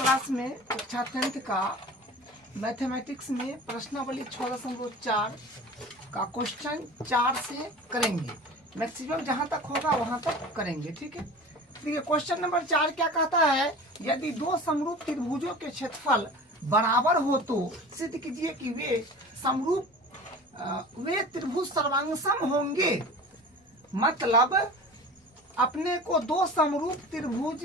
Class में कक्षा 10th का मैथमेटिक्स में प्रश्नावली 6.4 का क्वेश्चन 4 से करेंगे। मैक्सिमम जहां तक होगा वहां तक करेंगे। ठीक है, देखिए क्वेश्चन नंबर 4 क्या कहता है, यदि दो समरूप त्रिभुजों के क्षेत्रफल बराबर हो तो सिद्ध कीजिए कि वे त्रिभुज सर्वांगसम होंगे। मतलब अपने को दो समरूप त्रिभुज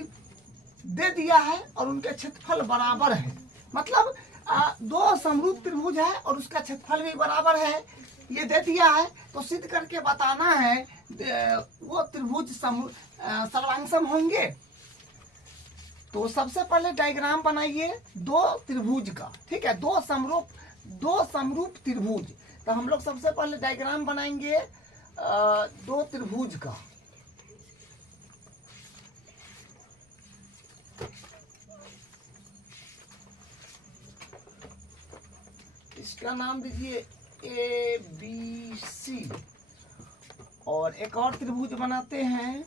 दे दिया है और उनके क्षेत्रफल बराबर है। मतलब दो समरूप त्रिभुज है और उसका क्षेत्रफल भी बराबर है, ये दे दिया है। तो सिद्ध करके बताना है वो त्रिभुज सर्वांगसम होंगे। तो सबसे पहले डायग्राम बनाइए दो त्रिभुज का। ठीक है, दो समरूप त्रिभुज। तो हम लोग सबसे पहले डायग्राम बनाएंगे दो त्रिभुज का। इसका नाम दीजिए ए बी सी। और एक और त्रिभुज बनाते हैं,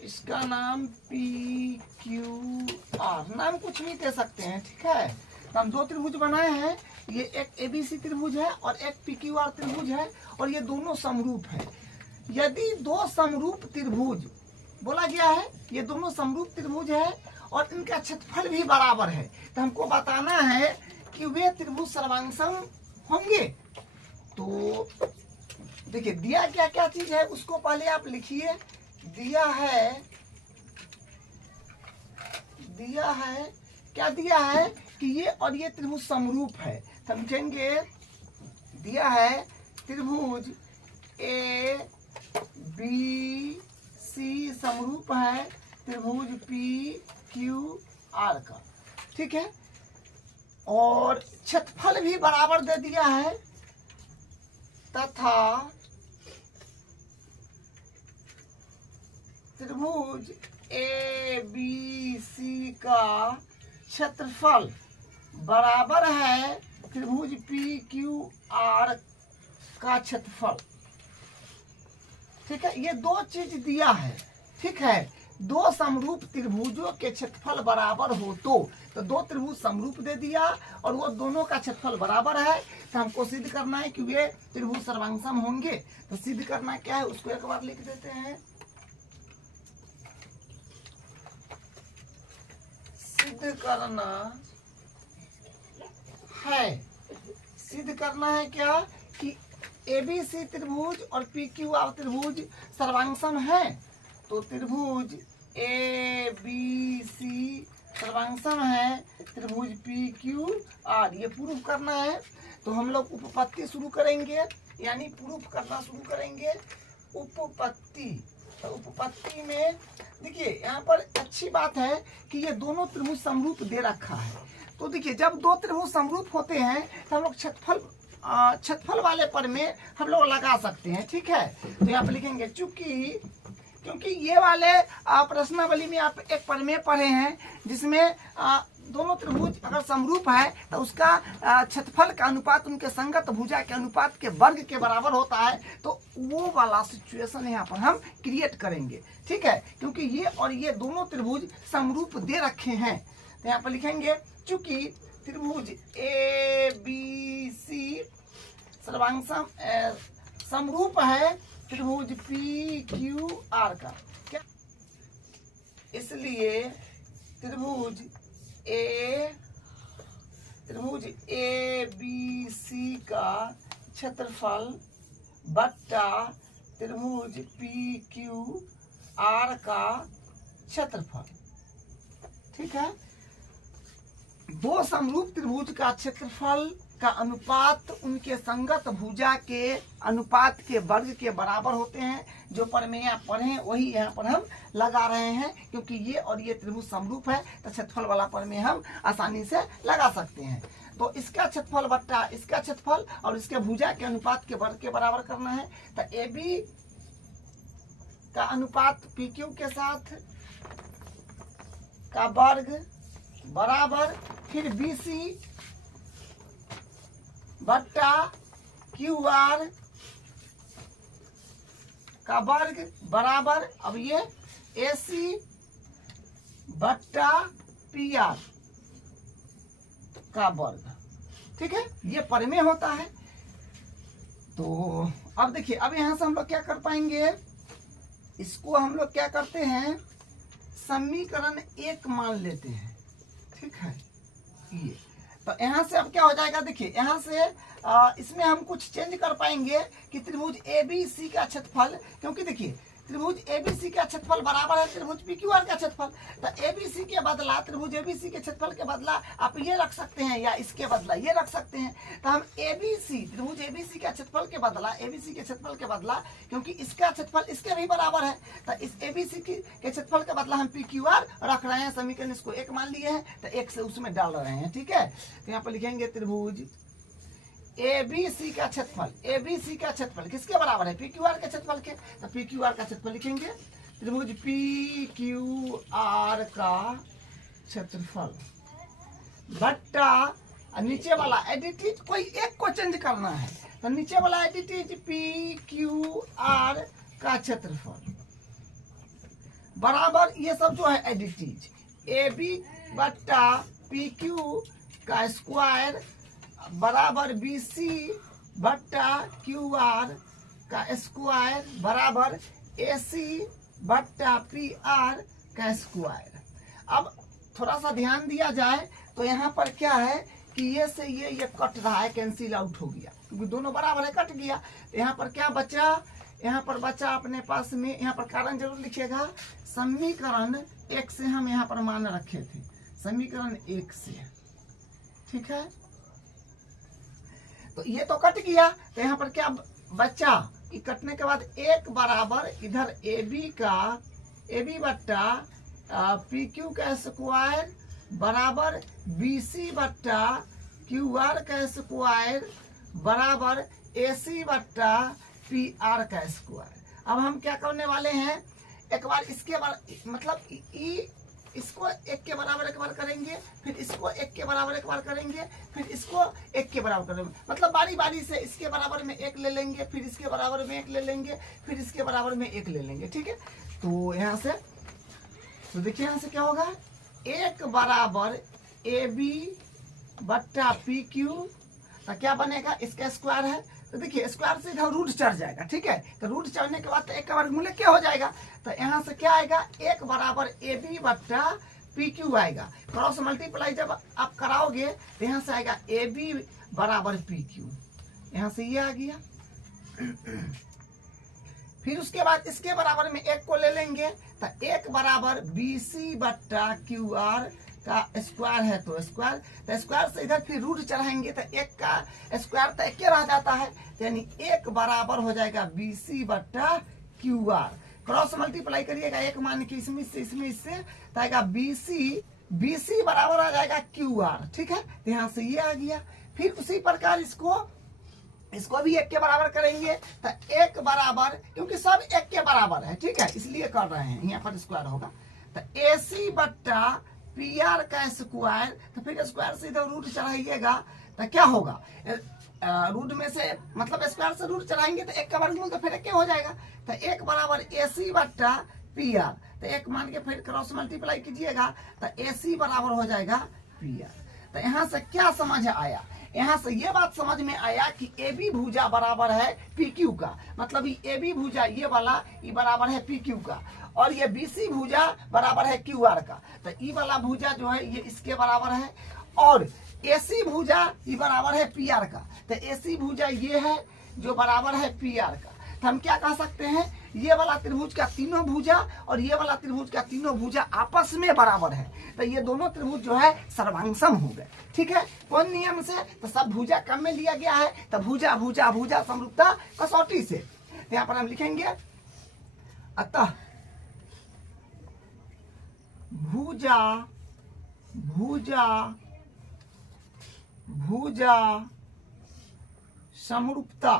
इसका नाम पी क्यू आर। नाम कुछ भी दे सकते हैं। ठीक है, तो हम दो त्रिभुज बनाए हैं, ये एक एबीसी त्रिभुज है और एक पी क्यू आर त्रिभुज है और ये दोनों समरूप है। यदि दो समरूप त्रिभुज बोला गया है, ये दोनों समरूप त्रिभुज है और इनका क्षेत्रफल भी बराबर है, तो हमको बताना है कि वे त्रिभुज सर्वांगसम होंगे। तो देखिए दिया क्या क्या चीज है उसको पहले आप लिखिए। दिया है क्या दिया है कि ये और ये त्रिभुज समरूप है। समझेंगे, दिया है त्रिभुज ए बी सी समरूप है त्रिभुज पी क्यू आर का। ठीक है, और क्षेत्रफल भी बराबर दे दिया है तथा त्रिभुज ए बी सी का क्षेत्रफल बराबर है त्रिभुज पी क्यू आर का क्षेत्रफल। ठीक है, ये दो चीज दिया है। ठीक है, दो समरूप त्रिभुजों के क्षेत्रफल बराबर हो तो दो त्रिभुज समरूप दे दिया और वो दोनों का क्षेत्रफल बराबर है। तो हमको सिद्ध करना है कि वे त्रिभुज सर्वांगसम होंगे। तो सिद्ध करना क्या है उसको एक बार लिख देते हैं। सिद्ध करना है क्या कि एबीसी त्रिभुज और पी क्यू आर त्रिभुज सर्वांगसम है। तो त्रिभुज ए बी सी सर्वांगसम है त्रिभुज पी क्यू आर, ये प्रूफ करना है। तो हम लोग उपपत्ति शुरू करेंगे, यानी प्रूफ करना शुरू करेंगे। उपपत्ति, तो उपपत्ति में देखिए यहाँ पर अच्छी बात है कि ये दोनों त्रिभुज समरूप दे रखा है। तो देखिए जब दो त्रिभुज समरूप होते हैं तो हम लोग क्षेत्रफल वाले पद में हम लोग लगा सकते हैं। ठीक है, तो यहाँ पे लिखेंगे क्योंकि ये वाले प्रश्नावली में आप एक पद में पढ़े हैं जिसमें दोनों त्रिभुज अगर समरूप है तो उसका क्षेत्रफल का अनुपात उनके संगत भुजा के अनुपात के वर्ग के बराबर होता है। तो वो वाला सिचुएशन यहाँ पर हम क्रिएट करेंगे। ठीक है, क्योंकि ये और ये दोनों त्रिभुज समरूप दे रखे हैं। तो यहाँ पर लिखेंगे चूंकि त्रिभुज ए बी सी सर्वांगसम समरूप है त्रिभुज पी क्यू आर का, क्या इसलिए त्रिभुज ए बी सी का क्षेत्रफल बट्टा त्रिभुज पी क्यू आर का क्षेत्रफल। ठीक है, दो समरूप त्रिभुज का क्षेत्रफल का अनुपात उनके संगत भुजा के अनुपात के वर्ग के बराबर होते हैं। जो प्रमेय पढ़े वही यहाँ पर हम लगा रहे हैं, क्योंकि ये और ये त्रिभुज समरूप है तो क्षेत्रफल वाला प्रमेय हम आसानी से लगा सकते हैं। तो इसका क्षेत्रफल बट्टा इसका क्षेत्रफल और इसके भुजा के अनुपात के वर्ग के बराबर करना है। तो ए बी का अनुपात पी क्यू के साथ का वर्ग बराबर फिर बी सी बट्टा क्यू आर का वर्ग बराबर, अब ये AC बट्टा PR का वर्ग, ठीक है, ये परिमेय होता है। तो अब देखिए, अब यहां से हम लोग क्या कर पाएंगे, इसको हम लोग क्या करते हैं, समीकरण 1 मान लेते हैं, ठीक है। ये तो यहाँ से अब क्या हो जाएगा, देखिए यहाँ से इसमें हम कुछ चेंज कर पाएंगे कि त्रिभुज ABC का क्षेत्रफल, क्योंकि देखिए त्रिभुज ABC का क्षेत्रफल बराबर है त्रिभुज PQR का क्षेत्रफल। तो ABC के बदला, त्रिभुज ABC के क्षेत्रफल के बदला आप ये रख सकते हैं, या इसके बदला ये रख सकते हैं। तो हम ABC, त्रिभुज ABC का क्षेत्रफल के बदला, ABC के क्षेत्रफल के बदला, क्योंकि इसका क्षेत्रफल इसके भी बराबर है, तो इस ABC के क्षेत्रफल के बदला हम PQR रख रहे हैं। समीकरण इसको 1 मान लिए हैं, तो 1 से उसमें डाल रहे हैं, ठीक है। तो यहाँ पर लिखेंगे त्रिभुज ABC का क्षेत्रफल, ABC का क्षेत्रफल किसके बराबर है, PQR के क्षेत्रफल के। तो PQR का क्षेत्रफल लिखेंगे, त्रिभुज PQR का क्षेत्रफल बट्टा नीचे वाला एडिटिव, कोई एक को चेंज करना है, तो नीचे वाला एडिटिव PQR का क्षेत्रफल बराबर, ये सब जो है एडिटिव AB बट्टा PQ का स्क्वायर बराबर BC बट्टा QR का स्क्वायर बराबर AC बट्टा PR का स्क्वायर। अब थोड़ा सा ध्यान दिया जाए तो यहाँ पर क्या है कि ये से ये कट रहा है, कैंसिल आउट हो गया, क्योंकि दोनों बराबर है, कट गया। तो यहाँ पर क्या बचा, यहाँ पर बचा अपने पास में, यहाँ पर कारण जरूर लिखिएगा, समीकरण 1 से हम यहाँ पर मान रखे थे, समीकरण 1 से, ठीक है। तो ये तो कट गया, तो यहाँ पर क्या बचा कि कटने के बाद 1 बराबर इधर AB बट्टा PQ का स्क्वायर बराबर BC बट्टा QR का स्क्वायर बराबर AC बट्टा PR का स्क्वायर। अब हम क्या करने वाले हैं, एक बार इसके मतलब इसको 1 के बराबर एक बार करेंगे, फिर इसको 1 के बराबर एक बार करेंगे, फिर इसको 1 के बराबर करेंगे, मतलब बारी बारी से इसके बराबर में 1 ले लेंगे, फिर इसके बराबर में 1 ले लेंगे, फिर इसके बराबर में 1 ले लेंगे, ठीक है। तो यहाँ से, तो देखिए यहाँ से क्या होगा, 1 बराबर AB बट्टा PQ, तो क्या बनेगा, इसका स्क्वायर है, तो देखिए स्क्वायर से इधर रूट चढ़ जाएगा, ठीक है। तो रूट चढ़ने के बाद तो 1 का वर्गमूल क्या हो जाएगा, तो यहाँ से क्या आएगा, 1 बराबर AB बट्टा PQ आएगा। क्रॉस मल्टीप्लाई जब आप कराओगे तो यहाँ से आएगा AB बराबर PQ, यहाँ से ये आ गया। फिर उसके बाद इसके बराबर में 1 को ले लेंगे, तो 1 बराबर BC बट्टा QR का स्क्वायर है, तो स्क्वायर, तो स्क्वायर से इधर फिर रूट चढ़ाएंगे तो 1 का स्क्वायर तो 1 रह जाता है, यानी 1 बराबर हो जाएगा BC बट्टा QR। क्रॉस मल्टीप्लाई करिएगा, 1 मान के इसमें इससे तो आएगा BC बराबर आ जाएगा QR, ठीक है। तो यहाँ से ये आ गया। फिर उसी प्रकार इसको भी 1 के बराबर करेंगे, तो 1 बराबर, क्योंकि सब 1 के बराबर है, ठीक है, इसलिए कर रहे हैं, यहाँ पर स्क्वायर होगा, तो AC बट्टा PR का स्क्वायर, तो फिर स्क्वायर से इधर रूट चढ़ाइएगा तो क्या होगा, रूट में से मतलब स्क्वायर से रूट चढ़ाएंगे तो 1 का वर्गमूल तो फिर 1 हो जाएगा, तो 1 बराबर AC बट्टा PR, तो 1 मान के फिर क्रॉस मल्टीप्लाई कीजिएगा तो AC बराबर हो जाएगा PR। तो यहाँ से क्या समझ आया, यहाँ से ये बात समझ में आया कि AB भुजा बराबर है PQ का, मतलब ये AB भुजा ये वाला ये बराबर है PQ का, और ये BC भुजा बराबर है QR का, तो ये वाला भुजा जो है ये इसके बराबर है, और AC भुजा ये बराबर है PR का, तो AC भुजा ये है जो बराबर है PR का। तो हम क्या कह सकते हैं, ये वाला त्रिभुज का तीनों भुजा और ये वाला त्रिभुज का तीनों भुजा आपस में बराबर है, तो ये दोनों त्रिभुज जो है सर्वांगसम हो गए, ठीक है। कौन नियम से, तो सब भुजा कम में लिया गया है, तो भुजा भुजा भुजा समरूपता कसौटी से। तो यहाँ पर हम लिखेंगे, अतः भुजा भुजा भुजा समरूपता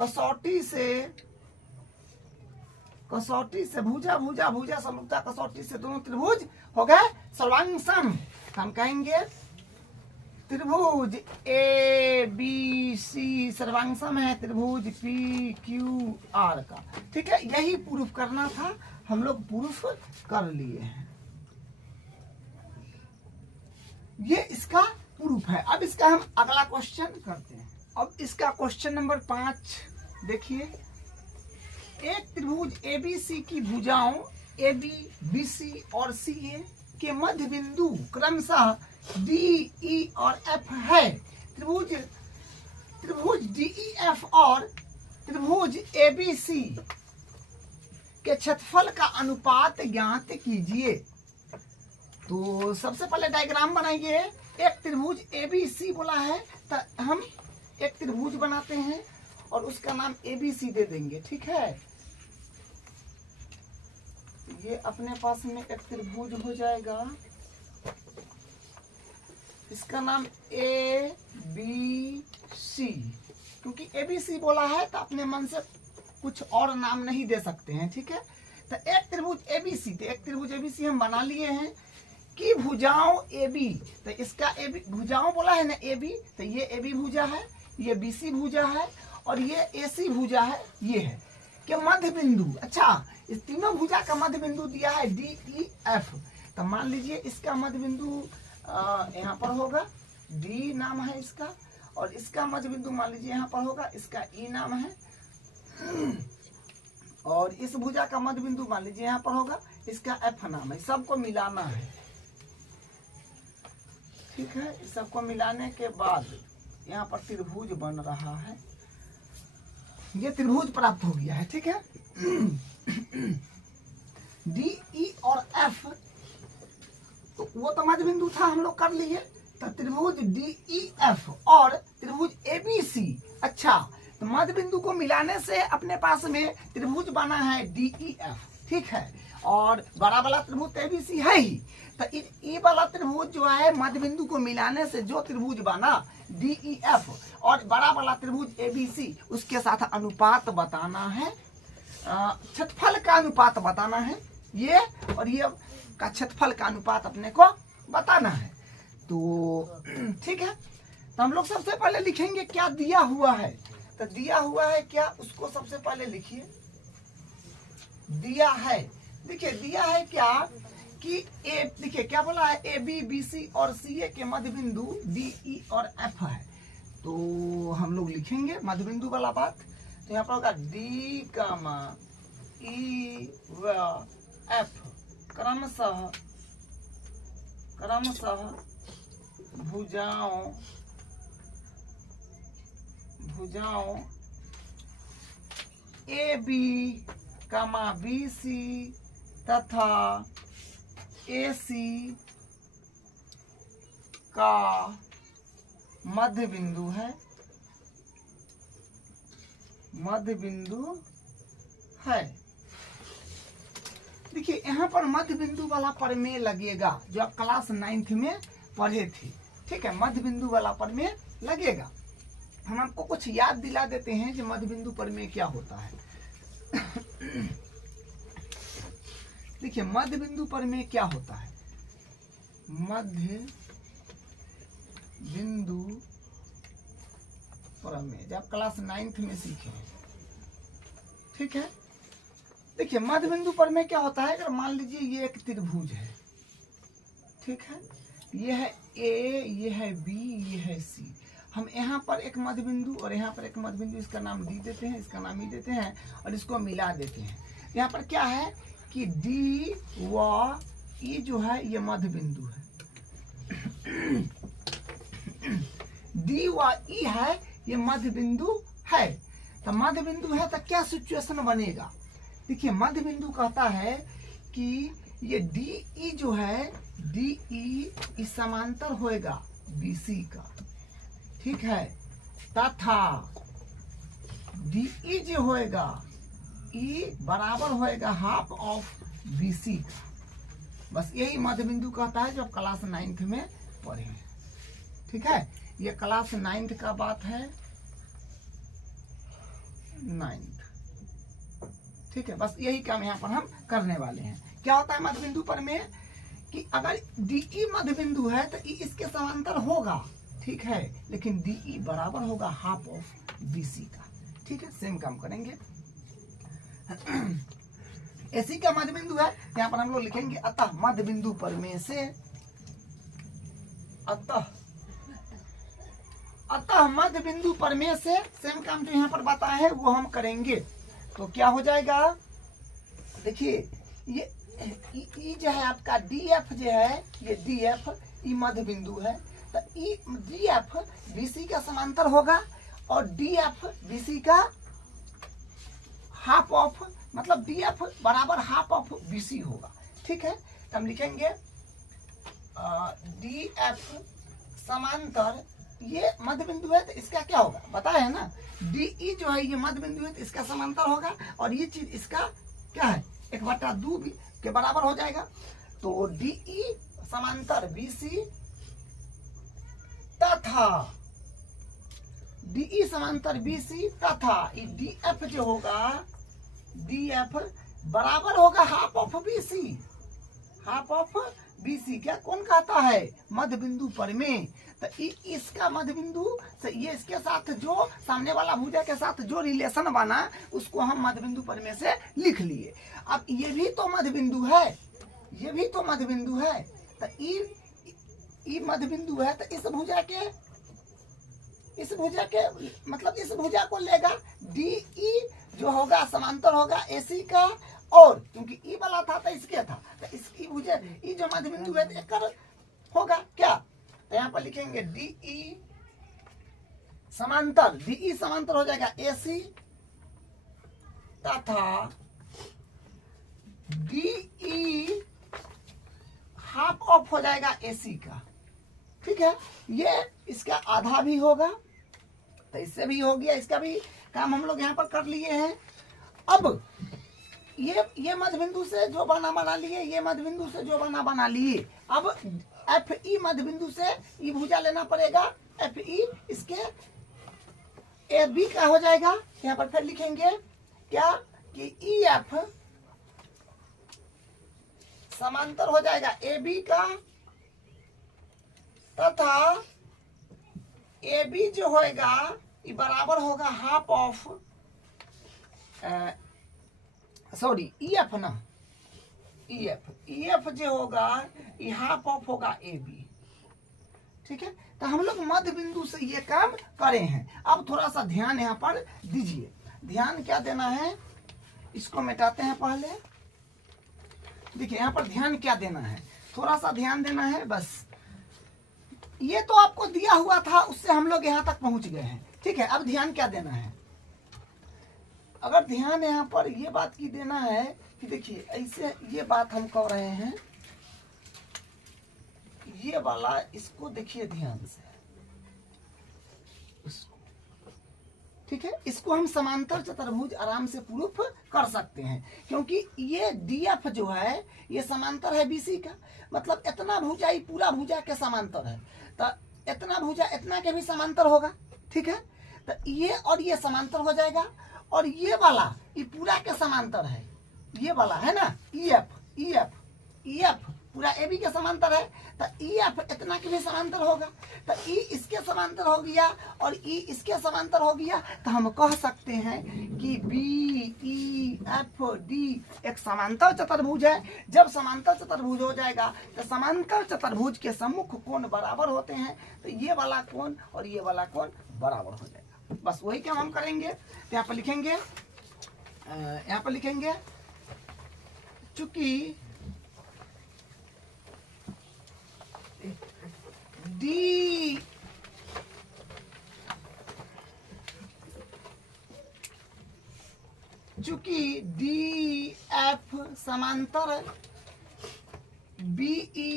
कसौटी से भुजा भुजा भुजा समरूपता कसौटी से दोनों त्रिभुज हो गए सर्वांगसम। हम कहेंगे त्रिभुज ए बी सी सर्वांगसम है त्रिभुज पी क्यू आर का। ठीक है, यही प्रूफ करना था, हम लोग प्रूफ कर लिए हैं। ये इसका प्रूफ है। अब इसका हम अगला क्वेश्चन करते हैं। अब इसका क्वेश्चन नंबर 5 देखिए। एक त्रिभुज एबीसी की भुजाओं AB, BC और CA के मध्य बिंदु क्रमशः DE और F है। त्रिभुज DEF और त्रिभुज ABC के क्षेत्रफल का अनुपात ज्ञात कीजिए। तो सबसे पहले डायग्राम बनाइए। एक त्रिभुज ABC बोला है तो हम एक त्रिभुज बनाते हैं और उसका नाम ABC दे देंगे। ठीक है, ये अपने पास में एक त्रिभुज हो जाएगा, इसका नाम ABC। क्योंकि ABC बोला है तो अपने मन से कुछ और नाम नहीं दे सकते हैं। ठीक है, तो एक त्रिभुज ABC, तो एक त्रिभुज ABC हम बना लिए हैं कि भुजाओं AB, तो इसका AB भुजाओं बोला है ना AB, तो ये AB भुजा है, ये BC भुजा है और ये AC भुजा है, ये है कि मध्य बिंदु। अच्छा, इस तीनों भुजा का मध्य बिंदु दिया है DEF। तो मान लीजिए इसका मध्य बिंदु यहाँ पर होगा, D नाम है इसका, और इसका मध्य बिंदु मान लीजिए यहाँ पर होगा, इसका E नाम है, और इस भुजा का मध्य बिंदु मान लीजिए यहाँ पर होगा, इसका F नाम है। सबको मिलाना है। ठीक है, सबको मिलाने के बाद यहाँ पर त्रिभुज बन रहा है, ये त्रिभुज प्राप्त हो गया है। ठीक है, DE और F तो वो तो मध्य बिंदु था, हम लोग कर लिए। तो त्रिभुज DEF और त्रिभुज ABC। अच्छा, तो मध्य बिंदु को मिलाने से अपने पास में त्रिभुज बना है DEF। ठीक है, और बड़ा वाला त्रिभुज ABC है ही, तो ये वाला त्रिभुज जो है मध्य बिंदु को मिलाने से जो त्रिभुज बना DEF और बड़ा वाला त्रिभुज ABC, उसके साथ अनुपात बताना है, क्षेत्रफल का अनुपात बताना है, ये और ये का क्षेत्रफल का अनुपात अपने को बताना है। तो ठीक है, तो हम लोग सबसे पहले लिखेंगे क्या दिया हुआ है। तो दिया हुआ है क्या, उसको सबसे पहले लिखिए। दिया है, देखिए दिया है क्या कि देखिए क्या बोला है, AB, BC और CA के मध्य बिंदु DE और F है। तो हम लोग लिखेंगे मध्य बिंदु वाला बात। तो यहाँ पर होगा D, E व F क्रमशः भुजाओं AB, BC तथा AC का मध्य बिंदु है, देखिए यहाँ पर मध्य बिंदु वाला प्रमेय लगेगा जो आप क्लास 9th में पढ़े थे। ठीक है, मध्य बिंदु वाला प्रमेय लगेगा। हम आपको कुछ याद दिला देते हैं कि मध्य बिंदु प्रमेय क्या होता है। देखिए मध्य बिंदु प्रमेय क्या होता है। मध्य बिंदु प्रमेय जब क्लास 9th में सीखे। ठीक है, देखिए मध्य बिंदु प्रमेय क्या होता है। अगर मान लीजिए ये एक त्रिभुज है, ठीक है, ये है A, ये है B, ये है C। हम यहाँ पर एक मध्य बिंदु और यहाँ पर एक मध्य बिंदु, इसका नाम D देते हैं, इसका नाम E देते हैं और इसको मिला देते हैं। यहाँ पर क्या है कि D व E जो है ये मध्य बिंदु है। D व E है ये मध्य बिंदु है। तो मध्य बिंदु है तो क्या सिचुएशन बनेगा। देखिए मध्य बिंदु कहता है कि ये DE जो है, DE इस समांतर होएगा BC का। ठीक है, तथा DE जो होएगा, E बराबर होएगा हाफ ऑफ BC का। बस यही मध्य बिंदु कहता है जो आप क्लास 9th में पढ़े हैं। ठीक है, ये क्लास 9th का बात है, 9th। ठीक है, बस यही काम यहाँ पर हम करने वाले हैं। क्या होता है मध्य बिंदु पर में कि अगर DE मध्य बिंदु है तो E इसके समांतर होगा। ठीक है, लेकिन DE बराबर होगा हाफ ऑफ BC का। ठीक है, सेम काम करेंगे। AC का मध्य बिंदु है, यहाँ पर हम लोग लिखेंगे अतः मध्य बिंदु पर में से, अतः मध्य बिंदु पर में से सेम काम जो यहाँ पर बताया है वो हम करेंगे। तो क्या हो जाएगा, देखिए ये जो है आपका DF जो है, ये DF ई मध्य बिंदु है, तो DF BC का समांतर होगा और DF BC का हाफ ऑफ, मतलब DF बराबर हाफ ऑफ BC होगा। ठीक है, तो हम लिखेंगे DF समांतर, ये मध्य बिंदु है तो इसका क्या होगा बताया है ना, DE जो है ये मध्य बिंदु है तो इसका समांतर होगा, और ये चीज इसका क्या है 1/2 के बराबर हो जाएगा। तो DE समांतर BC तथा DE समांतर BC तथा DF जो होगा, DF बराबर होगा half of BC, half of BC क्या कौन कहता है, मध्य बिंदु पर में। तो इसका मध्य बिंदु से ये इसके साथ जो सामने वाला भुजा के साथ जो रिलेशन बना उसको हम मध्य बिंदु पर में से लिख लिए। अब ये भी तो मध्य बिंदु है, ये भी तो मध्य बिंदु है, तो ई मध्य बिंदु है, तो इस भुजा के मतलब इस भुजा को लेगा, DE जो होगा समांतर होगा AC का, और क्योंकि ई वाला था तो इसके था, तो इसकी भुजा ई जो मध्य बिंदु है तो एकर होगा क्या, तो यहाँ पर लिखेंगे DE समांतर हो जाएगा AC तथा DE हाफ ऑफ हो जाएगा AC का। ठीक है, ये इसका आधा भी होगा, तो इससे भी हो गया, इसका भी काम हम लोग यहाँ पर कर लिए हैं। अब ये मध्य बिंदु से जो बना लिए, ये मध्य बिंदु से जो बना लिए, अब FE मध्य बिंदु से ई भुजा लेना पड़ेगा, FE इसके AB का हो जाएगा। यहाँ पर फिर लिखेंगे क्या कि EF समांतर हो जाएगा AB का, तथा AB जो होगा ये बराबर होगा हाफ ऑफ EF ना, EF जो होगा ये हाफ ऑफ होगा AB। ठीक है, तो हम लोग मध्य बिंदु से ये काम करे हैं। अब थोड़ा सा ध्यान यहाँ पर दीजिए, ध्यान क्या देना है, इसको मिटाते हैं पहले। देखिए यहाँ पर ध्यान क्या देना है, थोड़ा सा ध्यान देना है बस। ये तो आपको दिया हुआ था, उससे हम लोग यहाँ तक पहुंच गए हैं। ठीक है, अब ध्यान क्या देना है, अगर ध्यान यहाँ पर ये बात की देना है कि देखिए ऐसे ये बात हम कह रहे हैं, ये वाला इसको देखिए ध्यान से, इसको ठीक है, इसको हम समांतर चतुर्भुज आराम से प्रूफ कर सकते हैं, क्योंकि ये DF जो है ये समांतर है BC का, मतलब इतना भुजा ही पूरा भुजा के समांतर है, तो इतना भुजा इतना के भी समांतर होगा। ठीक है, तो ये और ये समांतर हो जाएगा, और ये वाला ये पूरा के समांतर है, ये वाला है ना EF पूरा AB के समांतर है, तो EF इतना के भी समांतर होगा, तो E इसके समांतर हो गया और E इसके समांतर हो गया, तो हम कह सकते हैं कि BEFD एक समांतर चतुर्भुज है। जब समांतर चतुर्भुज हो जाएगा तो समांतर चतुर्भुज के सम्मुख कोण बराबर होते हैं, तो ये वाला कोण और ये वाला कोण बराबर हो जाएगा। बस वही काम हम करेंगे। तो यहाँ पर लिखेंगे चूंकि DF समांतर BE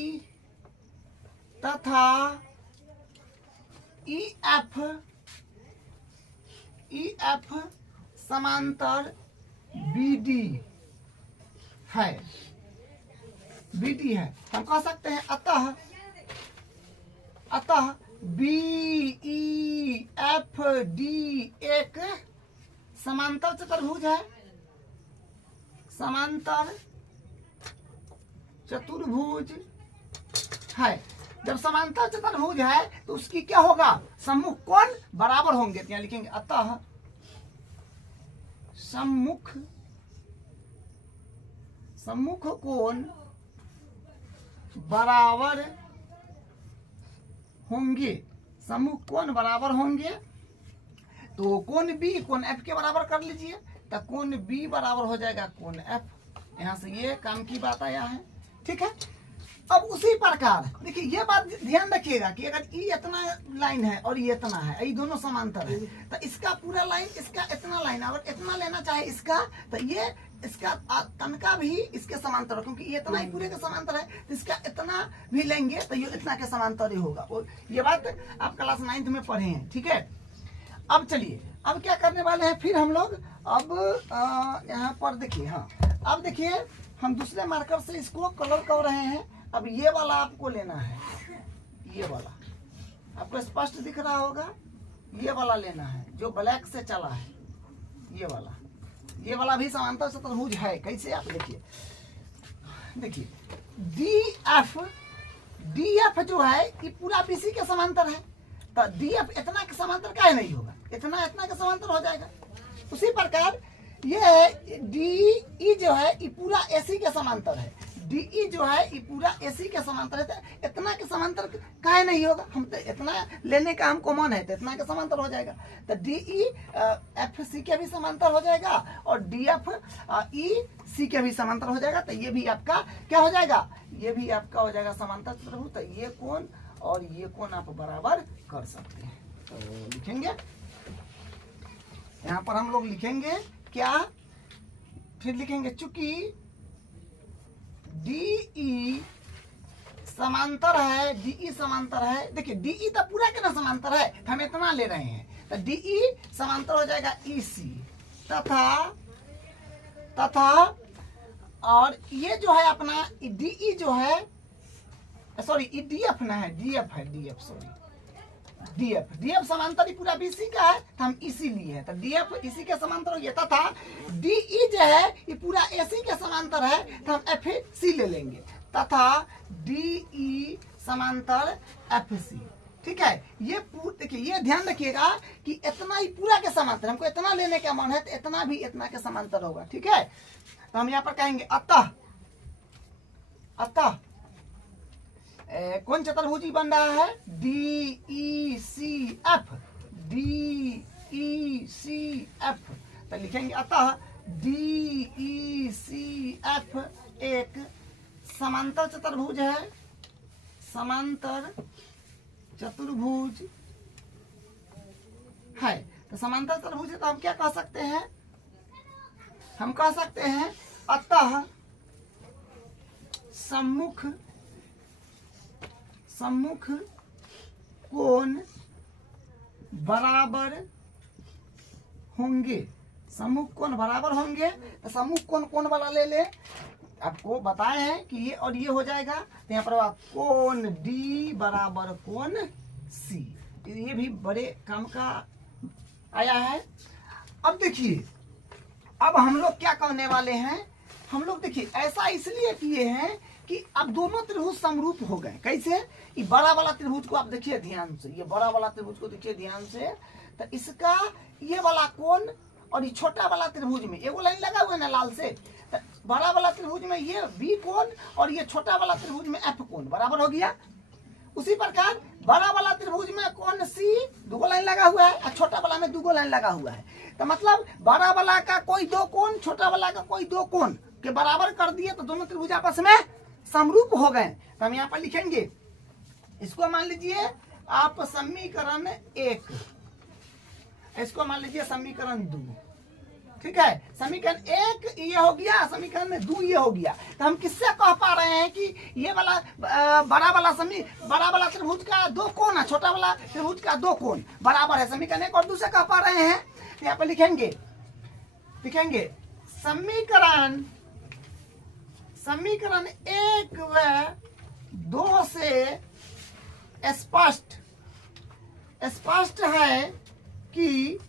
तथा EF समांतर BD है, हम कह सकते हैं अतः BEFD एक समांतर चतुर्भुज है, समांतर चतुर्भुज है। जब समांतर चतुर्भुज है तो उसकी क्या होगा, सम्मुख कोण बराबर होंगे। तो यहाँ लिखेंगे अतः सम्मुख कोण बराबर होंगे, सम्मुख कोण बराबर होंगे। तो कोण बी कोण एफ के बराबर कर लीजिए, तो कोण बी बराबर हो जाएगा कोण एफ। यहाँ से ये काम की बात आया है, ठीक है। अब उसी प्रकार देखिए ये बात ध्यान रखिएगा कि अगर ये इतना लाइन है और ये इतना है, ये दोनों समांतर है, तो इसका पूरा लाइन इसका इतना लाइन, अगर इतना लेना चाहे इसका, तो ये इसका तनका भी इसके समांतर है, क्योंकि ये इतना ही पूरे के समांतर है, तो इसका इतना भी लेंगे तो ये इतना के समांतर ही होगा। और ये बात आप क्लास 9th में पढ़े हैं, ठीक है। अब चलिए अब क्या करने वाले हैं फिर हम लोग, अब यहाँ पर देखिए, हाँ अब देखिए हम दूसरे मार्कर से इसको कलर कर रहे हैं। अब ये वाला आपको लेना है, ये वाला आपको स्पष्ट दिख रहा होगा, ये वाला लेना है जो ब्लैक से चला है, ये वाला भी समांतर चतुर्भुज है। कैसे आप देखिए, देखिए डी एफ जो है ये पूरा बीसी के समांतर है, तो डी एफ इतना के समांतर काहे नहीं होगा, इतना के समांतर हो जाएगा। उसी प्रकार ये डी ई जो है ये पूरा एसी के समांतर है, डी जो है ये पूरा एसी के समांतर है, तो इतना के समांतर काहे नहीं होगा, हम तो इतना लेने का हमको मन है तो इतना के समांतर हो जाएगा। तो डी ई एफ सी के भी समांतर हो जाएगा और डी एफ ई सी के भी समांतर हो जाएगा। तो ये भी आपका क्या हो जाएगा, ये भी आपका हो जाएगा समांतर चतुर्भुज। तो ये कोण और ये कोण आप बराबर कर सकते हैं। तो लिखेंगे यहाँ पर हम लोग लिखेंगे क्या, फिर लिखेंगे चूंकि डीई समांतर है, डीई समांतर है, देखिए डीई तो पूरा के ना समांतर है, तो हम इतना ले रहे हैं, तो डीई समांतर हो जाएगा ईसी तथा और ये जो है अपना डीई जो है, सॉरी डीएफ ना है, डीएफ है, डीएफ सॉरी डीएफ समांतर ही पूरा बीसी का है, तो हम इसी लिए है, तो डीएफ इसी के समांतर हो गया। तथा डीई जो है ये पूरा एसी के समांतर है, तो हम एफ सी ले लेंगे, तथा डीई समांतर एफ सी, ठीक है। ये देखिए ये ध्यान रखिएगा कि इतना ही पूरा के समांतर, हमको इतना लेने का मन है तो इतना भी इतना के समांतर होगा, ठीक है। तो हम यहाँ पर कहेंगे अतः कौन चतुर्भुज बन रहा है, डी ई सी एफ, तो लिखेंगे अतः डी ई सी एफ एक समांतर चतुर्भुज है, समांतर चतुर्भुज है। तो समांतर चतुर्भुज है, तो हम क्या कह सकते हैं, हम कह सकते हैं अतः सम्मुख कोण बराबर होंगे, सम्मुख कोण बराबर होंगे। तो सम्मुख कोण कौन वाला ले ले, आपको बताए हैं कि ये और ये हो जाएगा, तो यहाँ पर कोण डी बराबर कोण सी, ये भी बड़े काम का आया है। अब देखिए अब हम लोग क्या करने वाले हैं, हम लोग देखिए ऐसा इसलिए किए हैं कि अब दोनों त्रिभुज समरूप हो गए। कैसे, ये बड़ा वाला त्रिभुज को आप देखिए ध्यान से, ये बड़ा वाला त्रिभुज को देखिए ध्यान से, तो इसका ये वाला कोण और ये छोटा वाला त्रिभुज में एगो लाइन लगा हुआ है ना लाल से, तो बड़ा वाला त्रिभुज में ये बी कोण और ये छोटा वाला त्रिभुज में एफ कोण बराबर हो गया। उसी प्रकार बड़ा वाला त्रिभुज में कोण सी दो लाइन लगा हुआ है और छोटा वाला में दो लाइन लगा हुआ है, तो मतलब बड़ा वाला का कोई दो कोण, छोटा वाला का कोई दो कोण के बराबर कर दिए, तो दोनों त्रिभुज आपस में समरूप हो गए। तो हम यहाँ पर लिखेंगे, इसको मान लीजिए आप समीकरण 1, इसको मान लीजिए समीकरण 2, ठीक है। समीकरण 1 ये हो गया, समीकरण 2 ये हो गया। तो हम किससे कह पा रहे हैं कि ये वाला बड़ा वाला त्रिभुज का दो कोण है, छोटा वाला त्रिभुज का दो कोण बराबर है, समीकरण 1 और 2 से कह पा रहे हैं। तो यहाँ पर लिखेंगे समीकरण 1 व 2 से स्पष्ट है कि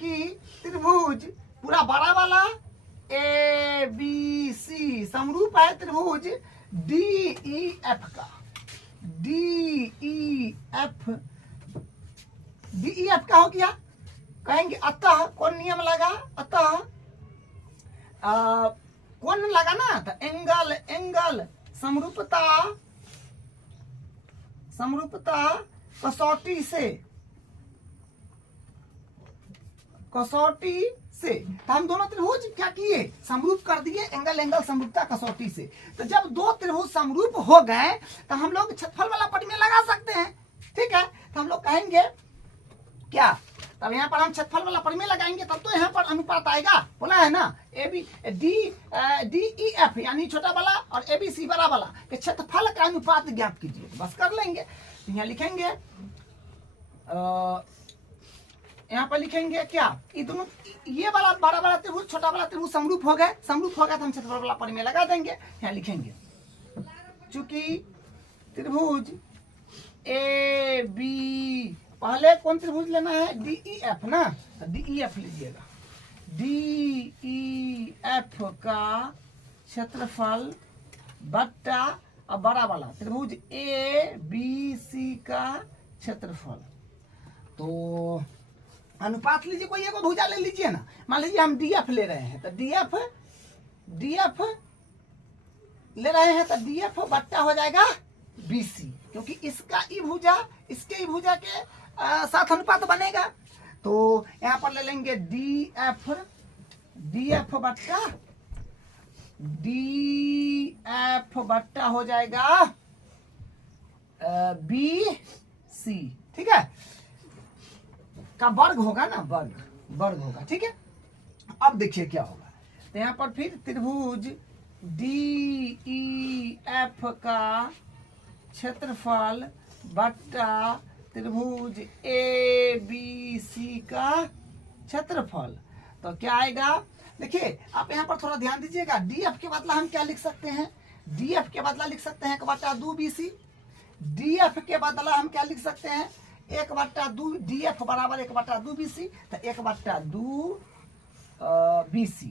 त्रिभुज पूरा बड़ा वाला ए बी सी समरूप है त्रिभुज डी ई एफ का, DEF, DEF क्या हो गया? कहेंगे अतः कौन नियम लगा? अतः कौन लगा ना, तो एंगल, एंगल समरूपता, समरूपता कसौटी से, कसौटी से। तो हम दोनों त्रिभुज क्या किए? समरूप कर दिए, एंगल, एंगल समरूपता कसौटी से। तो जब दो त्रिभुज समरूप हो गए तो हम लोग क्षेत्रफल वाला पट में लगा सकते हैं, ठीक है। तो हम लोग कहेंगे क्या, तब यहाँ पर हम क्षेत्रफल वाला परिमेय लगाएंगे, तब तो यहाँ पर अनुपात आएगा, बोला है ना। DEF यानी छोटा वाला और ABC बड़ा वाला के क्षेत्रफल का अनुपात ज्ञात कीजिए, बस कर लेंगे। यहाँ लिखेंगे, यहाँ पर लिखेंगे क्या, ये दोनों, ये वाला बड़ा वाला त्रिभुज छोटा वाला त्रिभुज समरूप हो गए, समरूप हो गया तो हम क्षेत्रफल वाला परिमेय लगा देंगे। यहाँ लिखेंगे चूंकि त्रिभुज AB, पहले कौन त्रिभुज लेना है? DEF ना, DEF लीजिएगा। DEF का क्षेत्रफल बट्टा और बड़ा वाला त्रिभुज ABC का क्षेत्रफल। तो अनुपात लीजिए, कोई एक भुजा ले लीजिए ना। मान लीजिए हम DF ले रहे हैं, तो DF ले रहे हैं, तो DF बट्टा हो जाएगा BC, क्योंकि इसका ई भुजा इसके ई भुजा के साथ अनुपात बनेगा। तो यहाँ पर ले लेंगे DF बट्टा हो जाएगा BC, ठीक है, का वर्ग होगा ना, वर्ग होगा, ठीक है। अब देखिए क्या होगा, तो यहाँ पर फिर त्रिभुज DEF का क्षेत्रफल बट्टा त्रिभुज ABC का क्षेत्रफल, तो क्या आएगा? देखिए आप यहाँ पर थोड़ा ध्यान दीजिएगा। DF के बदला हम क्या लिख सकते हैं? DF के बदला लिख सकते हैं 1/2 BC। DF के बदला हम क्या लिख सकते हैं? 1/2, DF बराबर 1/2 BC, तो 1/2 BC,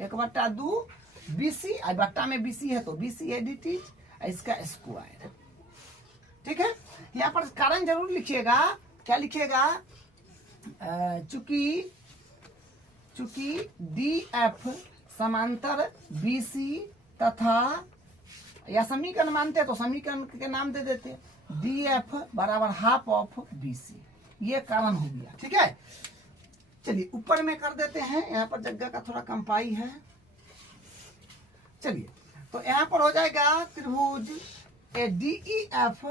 1/2 BC, बट्टा में BC है तो BC है dt, इसका स्क्वायर, ठीक है। यहाँ पर कारण जरूर लिखिएगा, क्या लिखिएगा? चूंकि DF समांतर BC तथा, या समीकरण मानते हैं तो समीकरण के नाम दे देते, DF बराबर हाफ ऑफ BC, ये कारण हो गया, ठीक है। चलिए ऊपर में कर देते हैं, यहाँ पर जगह का थोड़ा कंपाई है। चलिए तो यहाँ पर हो जाएगा त्रिभुज DEF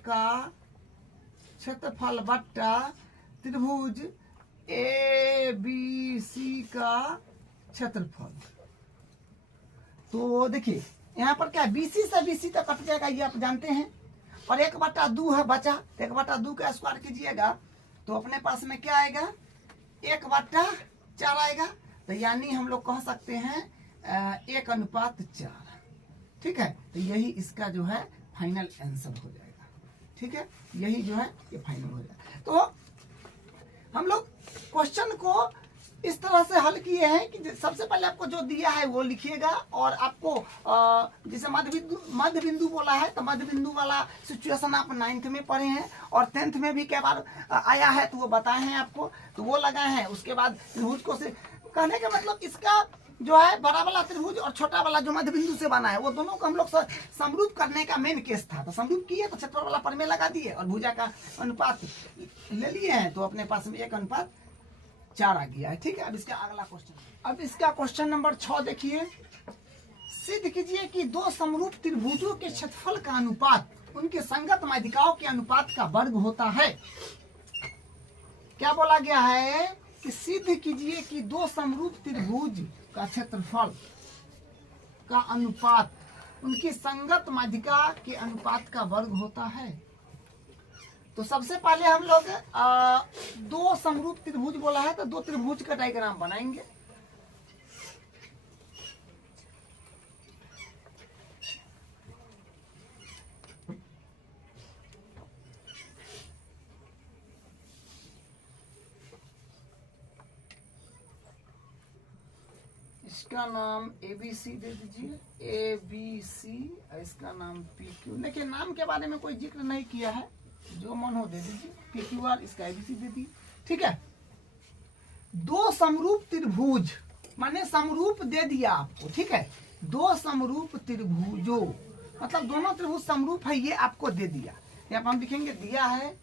का क्षेत्रफल बट्टा त्रिभुज ABC का क्षेत्रफल। तो देखिए यहाँ पर क्या, BC से BC तक कट जाएगा, ये आप जानते हैं, और 1/2 है बचा, 1/2 का स्क्वायर कीजिएगा तो अपने पास में क्या आएगा? 1/4 आएगा। तो यानी हम लोग कह सकते हैं 1:4, ठीक है। तो यही इसका जो है फाइनल आंसर हो जाएगा, ठीक है, यही जो है ये फाइनल हो जाएगा। तो हम लोग क्वेश्चन को इस तरह से हल किए हैं कि सबसे पहले आपको जो दिया है वो लिखिएगा, और आपको जैसे मध्य बिंदु बोला है तो मध्य बिंदु वाला सिचुएशन आप 9th में पढ़े हैं, और 10th में भी कई बार आया है तो वो बताए हैं आपको, तो वो लगाए हैं। उसके बाद त्रिभुज को से कहने का मतलब इसका जो है बड़ा वाला त्रिभुज और छोटा वाला जो मध्य बिंदु से बना है, वो दोनों को हम लोग समरूप करने का मेन केस था। तो समरूप किए तो क्षेत्रफल वाला परिमेय लगा दिए और भुजा का अनुपात ले लिए हैं, तो अपने पास में 1:4 आ गया है, ठीक है। अब इसका अगला क्वेश्चन, अब इसका क्वेश्चन नंबर 6 देखिए। सिद्ध कीजिए कि दो समरूप त्रिभुजों के क्षेत्रफल का अनुपात उनके संगत माध्यिकाओं के अनुपात का वर्ग होता है। क्या बोला गया है कि सिद्ध कीजिए कि दो समरूप त्रिभुज का क्षेत्रफल का अनुपात उनकी संगत माध्यिका के अनुपात का वर्ग होता है। तो सबसे पहले हम लोग दो समरूप त्रिभुज बोला है तो दो त्रिभुज का डायग्राम बनाएंगे। इसका नाम ABC दे दीजिए, ABC, इसका नाम PQ। देखिए नाम के बारे में कोई जिक्र नहीं किया है, जो मन हो दे दीजिए। PQR, इसका ABC दे दी। ठीक है, दो समरूप त्रिभुज, माने समरूप दे दिया आपको। ठीक है, दो समरूप त्रिभुजों, मतलब दोनों त्रिभुज समरूप है, ये आपको दे दिया। यहाँ पर हम लिखेंगे दिया है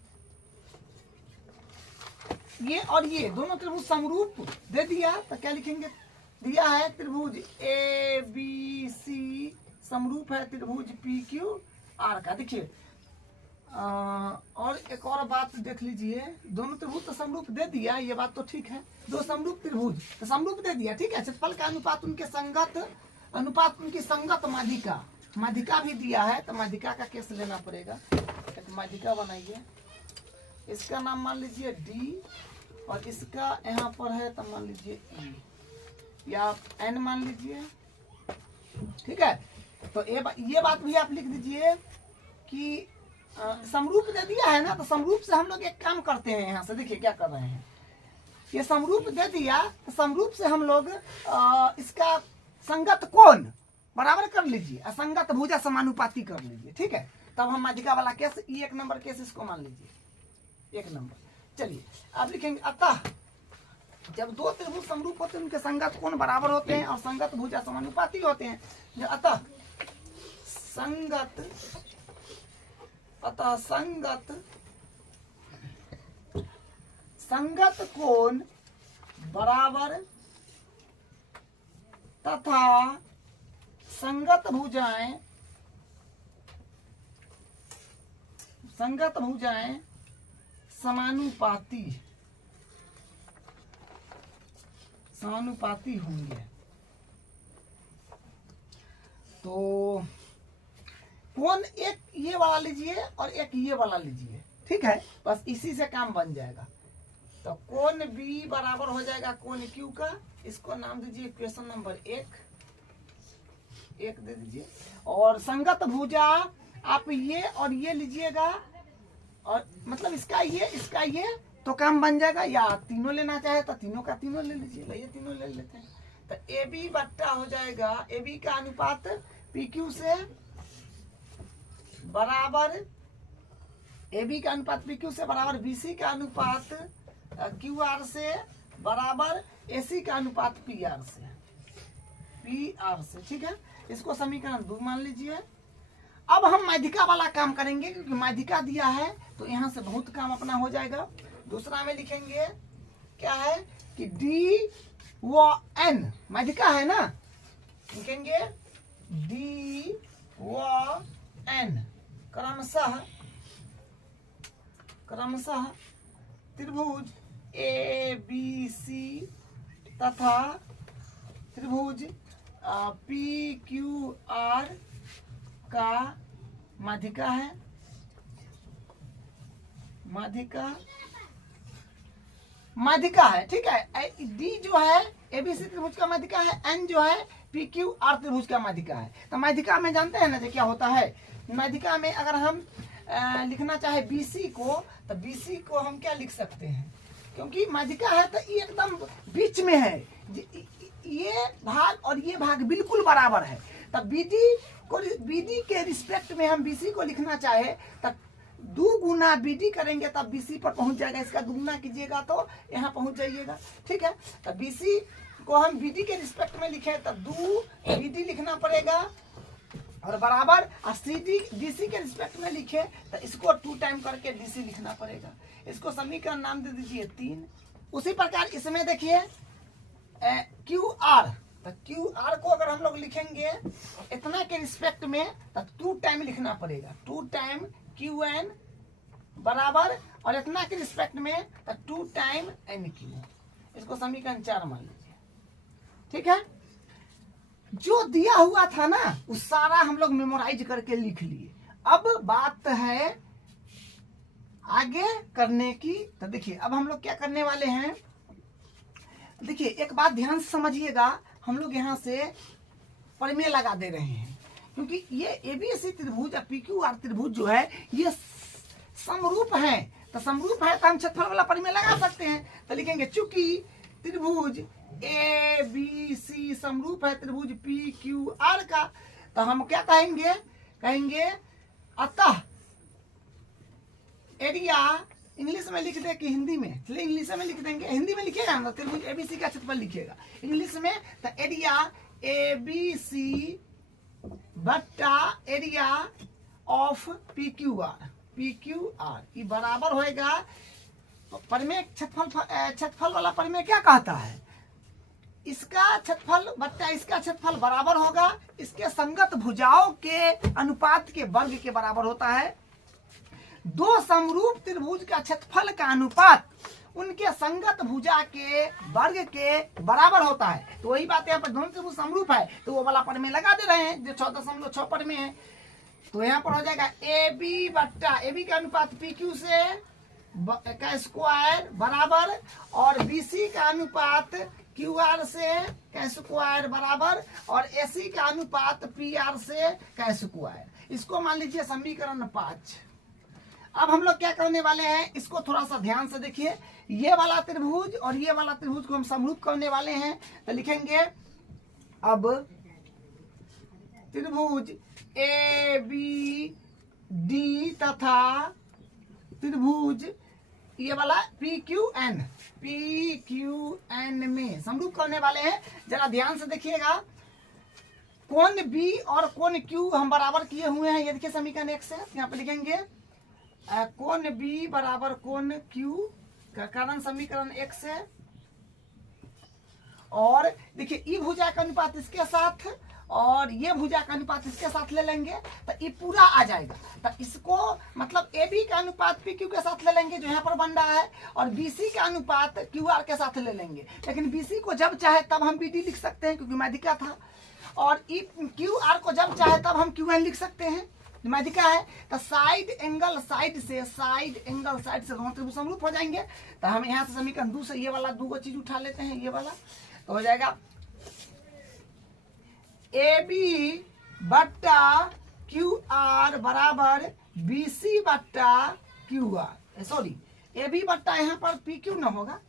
ये और ये दोनों त्रिभुज समरूप दे दिया, तो क्या लिखेंगे? दिया है त्रिभुज ABC समरूप है त्रिभुज PQR का। देखिए और एक और बात देख लीजिए, दोनों त्रिभुज तो समरूप दे दिया, ये बात तो ठीक है। दो समरूप त्रिभुज तो समरूप दे दिया। ठीक है, क्षेत्रफल का अनुपात उनके संगत, अनुपात उनकी संगत माध्यिका, माध्यिका भी दिया है, तो माध्यिका का केस लेना पड़ेगा। एक माध्यिका बनाइए, इसका नाम मान लीजिए D और इसका यहाँ पर है तो मान लीजिए E या N मान लीजिए। ठीक है, तो ये बात भी आप लिख दीजिए कि समरूप दे दिया है ना, तो समरूप से हम लोग एक काम करते हैं। यहाँ से देखिए क्या कर रहे हैं, ये समरूप दे दिया, तो समरूप से हम लोग इसका संगत कोण बराबर कर लीजिए, असंगत भुजा समानुपाती कर लीजिए। ठीक है, तब हम माध्यिका वाला केस, ये 1 नंबर केस इसको मान लीजिए 1 नंबर। चलिए अब लिखेंगे अतः जब दो त्रिभुज समरूप होते हैं उनके संगत कोण बराबर होते हैं और संगत भुजा समानुपाती होते हैं। अतः संगत कोण बराबर तथा संगत भुजाएं समानुपाती होंगे। तो कोण एक ये वाला लीजिए और एक ये वाला लीजिए। ठीक है, बस इसी से काम बन जाएगा। तो कोण B बराबर हो जाएगा कोण Q का, इसको नाम दीजिए इक्वेशन नंबर 1 दे दीजिए। और संगत भुजा आप ये और ये लीजिएगा, और मतलब इसका ये तो काम बन जाएगा। या तीनों लेना चाहे तो तीनों का तीनों ले लीजिएगा, ये तीनों ले लेते हैं। तो AB बट्टा हो जाएगा, AB का अनुपात PQ से बराबर, AB का अनुपात PQ से बराबर BC का अनुपात QR से बराबर AC का अनुपात PR से। ठीक है, इसको समीकरण 2 मान लीजिए। अब हम माध्यिका वाला काम करेंगे, क्योंकि माध्यिका दिया है तो यहाँ से बहुत काम अपना हो जाएगा। दूसरा में लिखेंगे क्या है कि D व N माध्यिका है ना, लिखेंगे D व N क्रमशः त्रिभुज ABC तथा त्रिभुज PQR का माध्यिका है। ठीक है, D जो है ABC त्रिभुज का माध्यिका है, N जो है PQR त्रिभुज का माध्यिका है। तो माध्यिका में जानते हैं ना जो क्या होता है, माध्यिका में अगर हम लिखना चाहे BC को, तो BC को हम क्या लिख सकते हैं, क्योंकि माध्यिका है तो ये एकदम बीच में है, ये भाग और ये भाग बिल्कुल बराबर है। तब BD के रिस्पेक्ट में हम BC को लिखना चाहे तब 2 गुना BD करेंगे तब BC पर पहुंच जाएगा। इसका दुगुना कीजिएगा तो यहाँ पहुंच जाइएगा। ठीक है, तब BC को हम BD के रिस्पेक्ट में लिखे तब 2 BD लिखना पड़ेगा और बराबर DC के रिस्पेक्ट में लिखे तो इसको 2 टाइम करके DC लिखना पड़ेगा। इसको समीकरण नाम दे दीजिए 3। उसी प्रकार इसमें देखिए QR, तो QR को अगर हम लोग लिखेंगे इतना के रिस्पेक्ट में तो 2 टाइम लिखना पड़ेगा, 2 टाइम QN बराबर, और इतना के रिस्पेक्ट में तो 2 टाइम NQ। इसको समीकरण 4 मान लीजिए। ठीक है, जो दिया हुआ था ना वो सारा हम लोग मेमोराइज करके लिख लिए। अब बात है आगे करने की। तो देखिए अब हम लोग क्या करने वाले हैं, देखिए एक बात ध्यान से समझिएगा, हम लोग यहाँ से परिमेय लगा दे रहे हैं, क्योंकि ये ABC त्रिभुज और PQR त्रिभुज जो है ये समरूप है। तो समरूप है तो हम क्षेत्रफल वाला परिमेय लगा सकते हैं। तो लिखेंगे चूंकि त्रिभुज ए बी सी समरूप है त्रिभुज पी क्यू आर का, तो हम क्या कहेंगे, कहेंगे अतः एरिया, इंग्लिश में लिख दे कि हिंदी में, चलिए इंग्लिश में लिख देंगे, हिंदी में लिखिएगा ना त्रिभुज एबीसी का क्षेत्रफल लिखिएगा इंग्लिश में, तो एरिया एबीसी बट्टा area of P Q R ये बराबर होएगा परिमेय क्षेत्रफल वाला परिमेय क्या कहता है, इसका क्षेत्रफल बट्टा इसका क्षेत्रफल बराबर होगा इसके संगत भुजाओं के अनुपात के वर्ग के बराबर होता है। दो समरूप त्रिभुज का क्षेत्रफल का अनुपात उनके संगत भुजा के वर्ग के बराबर होता है। तो वही बात यहाँ पर दोनों त्रिभुज समरूप है तो वो वाला परिमेय लगा दे रहे हैं जो 6.6 परिमेय है। तो यहाँ पर हो जाएगा ए बी बट्टा ए बी का अनुपात पी क्यू से का स्क्वायर बराबर और बी सी का अनुपात क्यू आर से का स्क्वायर बराबर और ए सी का अनुपात पी आर से का स्क्वायर। इसको मान लीजिए समीकरण 5। अब हम लोग क्या करने वाले हैं, इसको थोड़ा सा ध्यान से देखिए, ये वाला त्रिभुज और ये वाला त्रिभुज को हम समरूप करने वाले हैं। तो लिखेंगे अब त्रिभुज ए बी डी तथा त्रिभुज ये वाला पी क्यू एन में समरूप करने वाले हैं। जरा ध्यान से देखिएगा, कोण बी और कोण क्यू हम बराबर किए हुए हैं, ये देखिए समीकरण 1 से यहाँ पे लिखेंगे कोण बी बराबर कोण क्यू का कारण समीकरण 1 से, और देखिए ई भुजा का अनुपात इसके साथ और ये भुजा का अनुपात इसके साथ ले लेंगे तो ये पूरा आ जाएगा। तो इसको मतलब ए बी का अनुपात पी क्यू के साथ ले लेंगे जो यहाँ पर बन रहा है और बी सी का अनुपात क्यू आर के साथ ले लेंगे। लेकिन बी सी को जब चाहे तब हम बी डी लिख सकते हैं क्योंकि माध्यिका था, और क्यू आर को जब चाहे तब हम क्यू एन लिख सकते हैं, माध्यिका है। तो साइड एंगल साइड से दोनों त्रिभुज समरूप हो जाएंगे। तो हम यहाँ से समीकरण 2 से ये वाला 2 चीज उठा लेते हैं, ये वाला तो हो जाएगा ए बी बट्टा क्यू आर बराबर बी सी बट्टा Q R, sorry A B बट्टा यहाँ पर पी क्यू न होगा,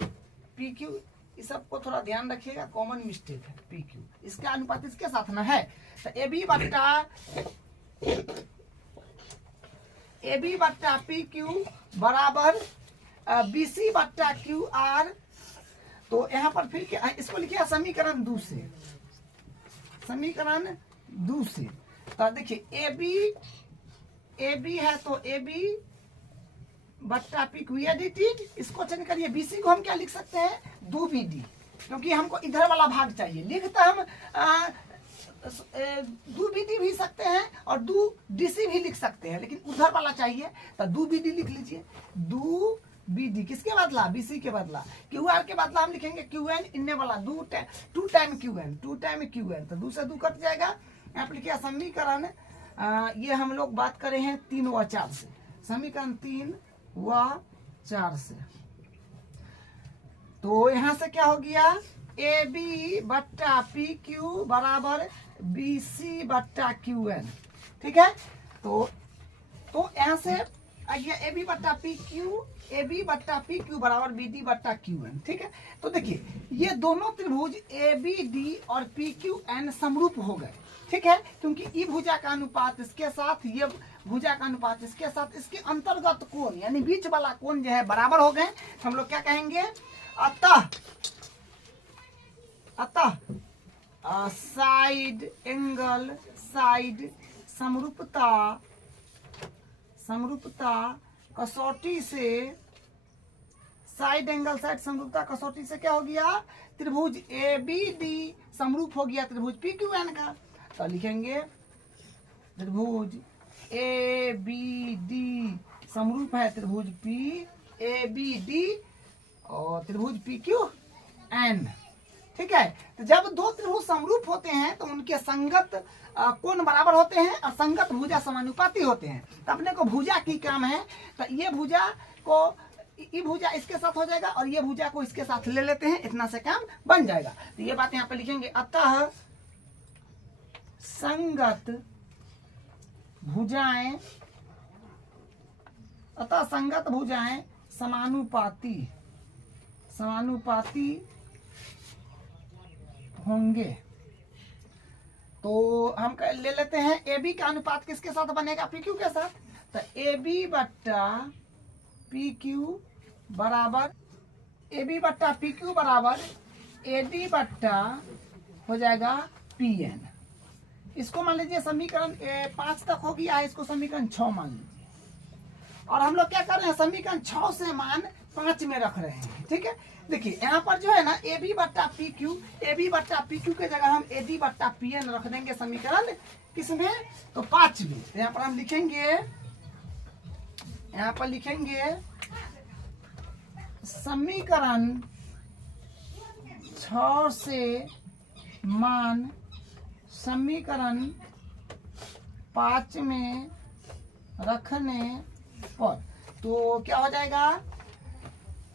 पी क्यू इस सबको थोड़ा ध्यान रखिएगा, कॉमन मिस्टेक है, पी क्यू इसका अनुपात इसके साथ ना है। तो ए बी बट्टा पी क्यू बराबर बी सी बट्टा क्यू आर। तो यहाँ पर फिर क्या इसको लिखिए समीकरण 2 से, समीकरण 2 से। तो देखिए ए बी है तो ए बी बट्टा पी क्यू एडिटेड, इसको चेंज करिए, बी सी को हम क्या लिख सकते हैं 2BD, क्योंकि हमको इधर वाला भाग चाहिए। लिखता हम 2BD भी सकते हैं और 2DC भी लिख सकते हैं, लेकिन उधर वाला चाहिए तो 2BD लिख लीजिए। 2BD किसके बदला, BC के बदला, QR के बदला हम लिखेंगे QN, इनने वाला 2 टाइम QN, तो 2 से 2 कट जाएगा। यहाँ पर लिखिए समीकरण ये हम लोग बात करें हैं 3 व 4 से, समीकरण 3 व 4 से। तो यहाँ से क्या हो गया ए बी बट्टा पी क्यू बराबर बी सी बट्टा क्यू एन, ठीक है। तो यहाँ से आ गया ए बी बट्टा पी क्यू बराबर बी डी बट्टा क्यू एन, ठीक है। तो देखिए ये दोनों त्रिभुज ए बी डी और पी क्यू एन समरूप हो गए, ठीक है, क्योंकि ई भुजा का अनुपात इसके साथ, ये भुजा का अनुपात इसके साथ, इसके अंतर्गत कोण यानी बीच वाला कोण जो है बराबर हो गए। हम लोग क्या कहेंगे, अतः साइड एंगल साइड समरूपता कसौटी से, साइड एंगल साइड समरूपता कसौटी से क्या हो गया, त्रिभुज ए बी डी समरूप हो गया त्रिभुज पी क्यू एन का। तो लिखेंगे त्रिभुज ए बी डी समरूप है त्रिभुज पी ए बी डी और त्रिभुज पी क्यू एन, ठीक है। तो जब दो त्रिभुज समरूप होते हैं तो उनके संगत कोण बराबर होते हैं और संगत भुजा समानुपाती होते हैं। तो अपने को भुजा की काम है, तो ये भुजा को ये भुजा इसके साथ हो जाएगा और ये भुजा को इसके साथ ले लेते हैं, इतना से काम बन जाएगा। तो ये बात यहाँ पे लिखेंगे, अतः संगत भुजाएं समानुपाती होंगे। तो हम ले लेते हैं ए बी का अनुपात किसके साथ बनेगा, पी क्यू के साथ। तो ए बी बट्टा पी क्यू बराबर, ए बी बट्टा पी क्यू बराबर ए डी बट्टा हो जाएगा पी एन। इसको मान लीजिए समीकरण 5 तक हो गया है, इसको समीकरण 6 मान लीजिए। और हम लोग क्या कर रहे हैं, समीकरण 6 से मान 5 में रख रहे हैं। ठीक है, देखिए यहाँ पर जो है ना ए बी बट्टा पी क्यू, ए बी बट्टा पी क्यू के जगह हम ए डी बट्टा पी एन रख देंगे समीकरण किसमें, तो 5 में। तो यहाँ पर हम लिखेंगे, यहाँ पर लिखेंगे समीकरण 6 से मान समीकरण 5 में रखने पर, तो क्या हो जाएगा,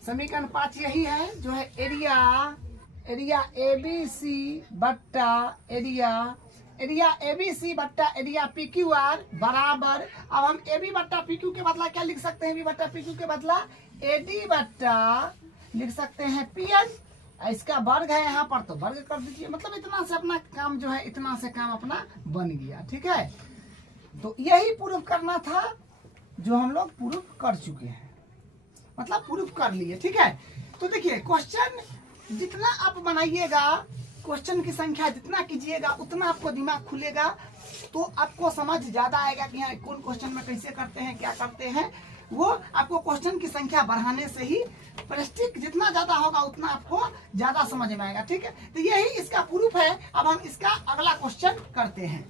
समीकरण 5 यही है जो है एरिया ए बी सी बट्टा एरिया ए बी सी बट्टा एरिया पी क्यू आर बराबर। अब हम ए बी बट्टा पी क्यू के बदला क्या लिख सकते हैं, ए बी बट्टा पी क्यू के बदला ए डी बट्टा लिख सकते हैं पी एन। इसका वर्ग है यहाँ पर तो वर्ग कर दीजिए, मतलब इतना से अपना काम जो है, इतना से काम अपना बन गया। ठीक है, तो यही प्रूफ करना था जो हम लोग प्रूफ कर चुके हैं, मतलब प्रूफ कर लिए। ठीक है, तो देखिए क्वेश्चन जितना आप बनाइएगा, क्वेश्चन की संख्या जितना कीजिएगा उतना आपको दिमाग खुलेगा, तो आपको समझ ज्यादा आएगा कि हाँ कौन क्वेश्चन में कैसे करते हैं, क्या करते हैं। वो आपको क्वेश्चन की संख्या बढ़ाने से ही, प्रैक्टिस जितना ज्यादा होगा उतना आपको ज्यादा समझ में आएगा। ठीक है, तो यही इसका प्रूफ है। अब हम इसका अगला क्वेश्चन करते हैं।